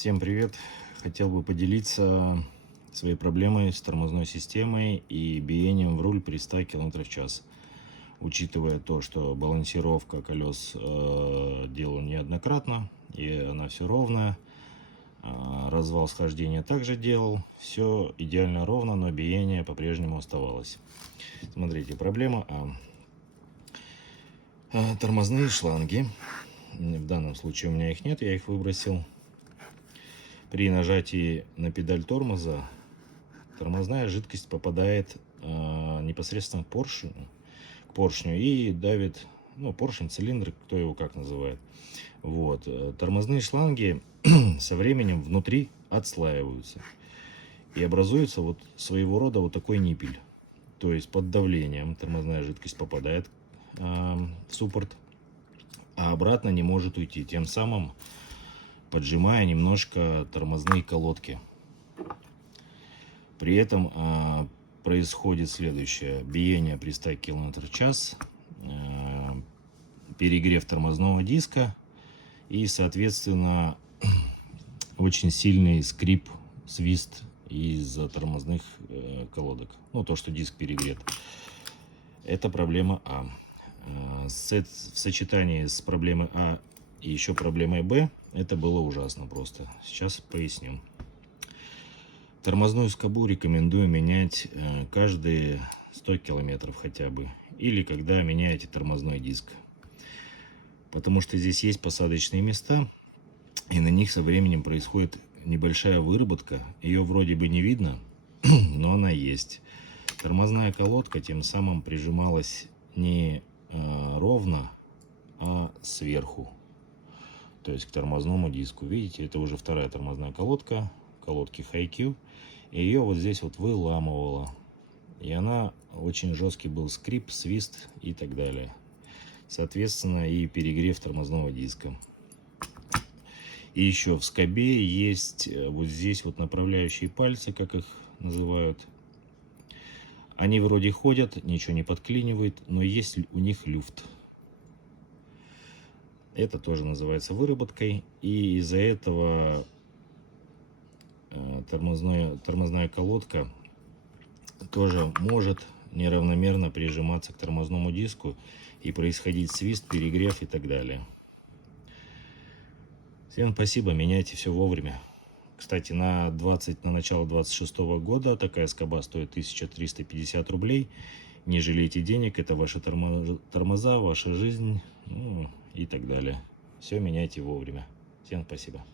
Всем привет! Хотел бы поделиться своей проблемой с тормозной системой и биением в руль при 100 км в час. Учитывая то, что балансировка колес делал неоднократно, и она все ровная, развал схождения также делал, все идеально ровно, но биение по-прежнему оставалось. Смотрите, проблема тормозные шланги. В данном случае у меня их нет, я их выбросил. При нажатии на педаль тормоза тормозная жидкость попадает непосредственно к поршню и давит, ну, поршень, цилиндр, кто его как называет. Вот. Тормозные шланги со временем внутри отслаиваются и образуется вот своего рода вот такой ниппель. То есть под давлением тормозная жидкость попадает в суппорт, а обратно не может уйти, тем самым поджимая немножко тормозные колодки. При этом происходит следующее: биение при 100 км в час, перегрев тормозного диска и, соответственно, очень сильный скрип, свист из-за тормозных колодок. Ну, то, что диск перегрет. Это проблема А. В сочетании с проблемой А и еще проблемой Б это было ужасно просто. Сейчас поясню. Тормозную скобу рекомендую менять каждые 100 километров хотя бы. Или когда меняете тормозной диск. Потому что здесь есть посадочные места, и на них со временем происходит небольшая выработка. Ее вроде бы не видно, но она есть. Тормозная колодка тем самым прижималась не ровно, а сверху. То есть к тормозному диску. Видите, это уже вторая тормозная колодка, колодки Hi-Q. И ее вот здесь вот выламывало. И она очень жесткий был скрип, свист и так далее. Соответственно, и перегрев тормозного диска. И еще в скобе есть вот здесь вот направляющие пальцы, как их называют. Они вроде ходят, ничего не подклинивает, но есть у них люфт. Это тоже называется выработкой. И из-за этого тормозная колодка тоже может неравномерно прижиматься к тормозному диску и происходить свист, перегрев и так далее. Всем спасибо, меняйте все вовремя. Кстати, на начало 26 года такая скоба стоит 1350 рублей. Не жалейте денег, это ваши тормоза, ваша жизнь, ну, и так далее. Все меняйте вовремя. Всем спасибо.